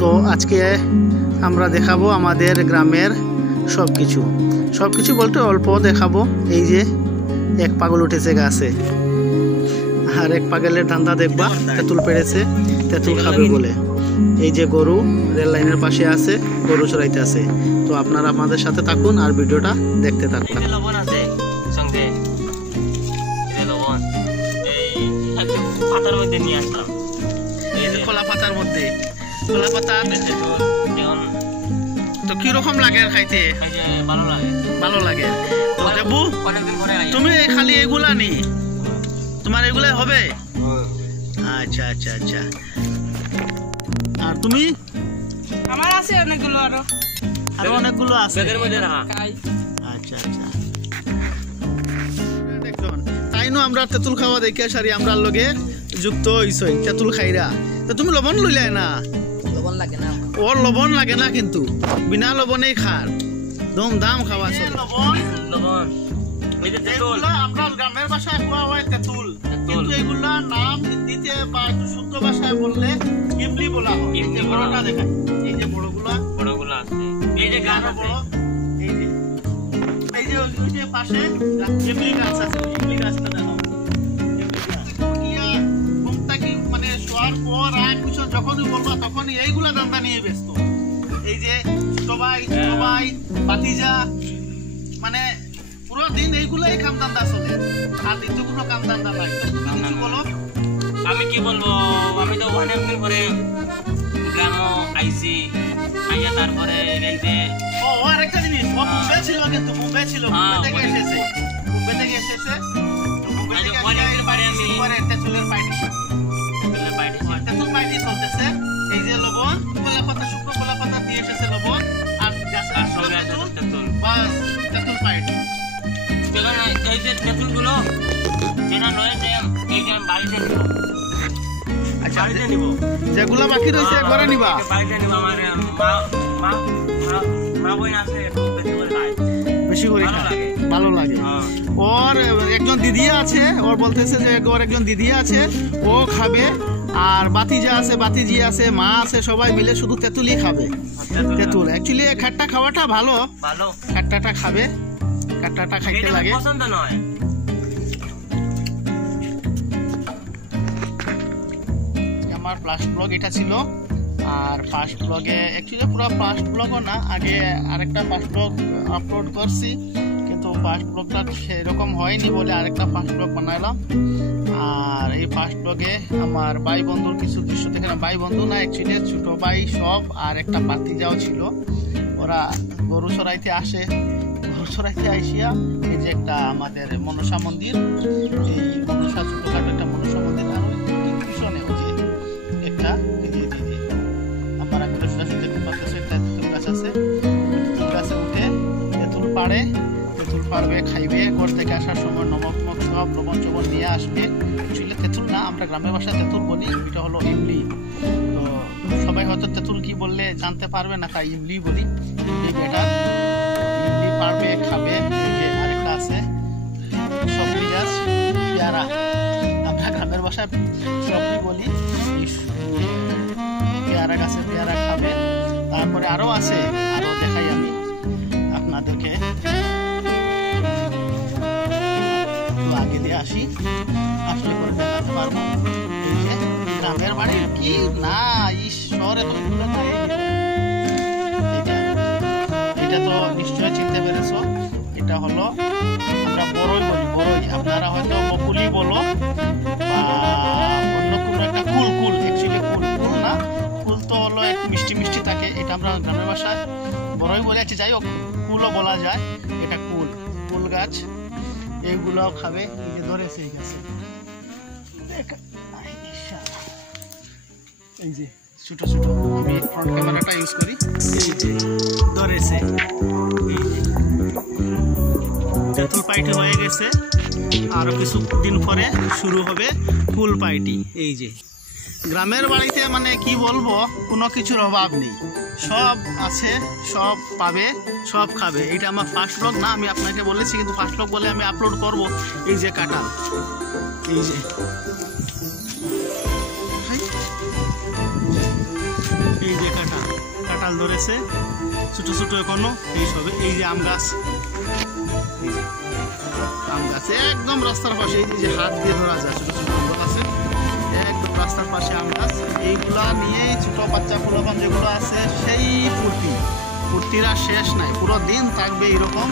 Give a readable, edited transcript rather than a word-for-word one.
তো আজকে আমরা দেখাবো আমাদের গ্রামের সব কিছু বলতে অল্প দেখাবো। এই যে এক পাগল উঠেছে গাছে, আর এক পাগলের ধান্দা দেখবা তেঁতুল পেড়েছে, তেঁতুল খাবে বলে। এই যে গরু রেল লাইনের পাশে আছে, গরু চড়াইতে আছে। তো আপনারা আমাদের সাথে থাকুন আর ভিডিওটা দেখতে থাকুন। লবণ আছে সঙ্গে, লবণ এই পাতার মধ্যে নিয়ে আসলাম, এই যে খোলা পাতার মধ্যে, খোলা পাতা। তো কিরকম লাগে খাইতে? ভালো লাগে। তো দেবু, তুমি খালি এগুলা নি, তোমার এগুলাই হবে? আচ্ছা আচ্ছা আচ্ছা। আর তুমি? আমার আছে অনেকগুলো, আরো অনেকগুলো আছে। আচ্ছা আচ্ছা। তাই নো আমরা তেঁতুল খাওয়া দেখে সারি আমরা লগে যুক্ত হইছই, তেঁতুল খাইরা। তো তুমি লবণ লইলাই না? লবণ লাগে না, ওর লবণ লাগে না, কিন্তু বিনা লবণেই খার দম দাম খাওয়া চলে। লবণ আমরা গ্রামের ভাষায় কোয়া হয় তেঁতুল, কিন্তু এগুলা নাম হিন্দিতে বা শুদ্ধ ভাষায় বললে ইমলি বলা হয়। এই যে বড়টা দেখায়, এই যে বড়গুলা আছে, এই যে গাছ বড়, এই যে ওই যে পাশে ইমলি গাছ আছে, ইমলি গাছটা দেখো। মানে শোয়ার পর আর কিছু যখনই বলবা তখনই এইগুলা দান্দা নিয়ে ব্যস্ত। এই যে সবাই বাতিজা, মানে পুরো দিন এইগুলাই কাম দান্দা চলে, আর দ্বিতীয় কোনো কাম দান্দা নাই। কিছু বলো। আমি কি বলবো, আমি তো অনেকদিন পরে গ্রামও আইছি, আইয়া তারপরে এই যে আরেকটা জিনিস, ও মুম্বাই ছিল, কিন্তু মুম্বাই ছিল, মুম্বাই থেকে এসেছে। তেঁতুলের পাইটি চলতেছে। এই যে লবণ, কলা পাতা, শুকনো কলা পাতা দিয়ে এসেছে লবণ, আর তেঁতুল, বাস তেঁতুল পাইটি। এই যে তেঁতুলগুলো যেটা নয় যে এই যে বাড়িতে নিব, বাড়িতে নিব, যেগুলা বাকি রয়েছে ঘরে নিবা, বাড়িতে নিব। আমার মা বোন আছে, বেশি করে ভালো লাগে। ওর একজন দিদি আছে, ওর বলতেছে যে ওর একজন দিদি আছে, ও খাবে। আর বাতিজা আছে, বাতিজি আছে, মা আছে, সবাই মিলে শুধু তেঁতুলই খাবে। তেঁতুল অ্যাকচুয়ালি খাট্টা খাওয়াটা ভালো, খাট্টাটা খাবে, খাট্টাটা খাইতে লাগে। পছন্দ নয়। আমার ফার্স্ট ব্লগ এটা ছিল। আর ফার্স্ট ব্লগে অ্যাকচুয়ালি পুরো ফার্স্ট ব্লগও না, আগে আরেকটা ফার্স্ট ব্লগ আপলোড করছি, কিন্তু ফার্স্ট ব্লগটা সেরকম হয়নি বলে আরেকটা ফার্স্ট ব্লগ বানাইলাম। আর এই ফার্স্ট ব্লগে আমার ভাই বন্ধুর কিছু দৃশ্য দেখলাম। ভাই বন্ধু না, অ্যাকচুয়ালি ছোট ভাই সব, আর একটা ভাতিজাও ছিল। ওরা গরু চড়াইতে আসে, গরু চড়াইতে আসিয়া এই যে একটা আমাদের মনসা মন্দির, এই মনসা ছোটখাটো একটা মনসা মন্দির, আর ওই পিছনে ওই যে একটা আমার তেঁতুল গাছ আছে, তেঁতুল গাছে উঠে তেঁতুল পাড়ে, তেঁতুল পাড়বে, খাইবে। ঘর থেকে আসার সময় নমক সব লবণ চবন নিয়ে আসবে। আসলে তেঁতুল না, আমরা গ্রামের ভাষায় তেঁতুল বলি, এটা হলো ইমলি। তো সবাই হয়তো তেঁতুল কি বললে জানতে পারবে না, তাই ইমলি বলি। ইমলি বেটা, ইমলি পাড়বে, খাবে। এই যে আরেকটা আছে সবজি গাছ, পেয়ারা, আমরা গ্রামের ভাষায় সবজি বলি। পেয়ারা গাছে পেয়ারা খাবে। তারপরে আরো আছে, আরো দেখাই আমি আপনাদেরকে, একটু আগে দিয়ে আসি, আসলে করে দেখাতে পারবো। এই যে গ্রামের বাড়ি কি না, শহরে তো এটা তো নিশ্চয় চিনতে পেরেছ। এটা হলো আমরা বড়ই বলি, বড়ই, আপনারা হয়তো বকুলি বলো বা অন্য কোনো একটা কুল। অ্যাকচুয়ালি কুল না, কুল তো হলো একটু মিষ্টি মিষ্টি থাকে, এটা আমরা গ্রামের ভাষায় বড়ই বলে আছি। যাই হোক, কুলও বলা যায়। এটা কুল গাছ, এইগুলাও খাবে। এই যে ধরেছে এই গাছে, এই যে ছোট ছোট, আমি ফ্রন্ট ক্যামেরাটা ইউজ করি। এই যে ধরেছে, এই যে তেঁতুল পাইটি হয়ে গেছে, আরো কিছুদিন পরে শুরু হবে ফুল পাইটি। এই যে গ্রামের বাড়িতে মানে কি বলবো, কোনো কিছুর অভাব নেই, সব আছে, সব পাবে, সব খাবে। এটা আমার ফার্স্ট ব্লগ না, আমি আপনাকে বলেছি, কিন্তু ফার্স্ট ব্লগ বলে আমি আপলোড করব। এই যে কাঁঠাল, এই যে এই যে কাঁঠাল, কাঁঠাল ধরেছে, ছোট ছোট এখনো এই সবে। এই যে আম গাছ, এই যে আম গাছ একদম রাস্তার পাশে, এই যে হাত দিয়ে ধরা যায় ছোট ছোট গাছ আছে একদম রাস্তার পাশে আম গাছ। এইগুলা নিয়েই ছোট বাচ্চা পোলাপান যেগুলো আছে সেই ফুর্তির আর শেষ নাই, পুরো দিন থাকবে এরকম।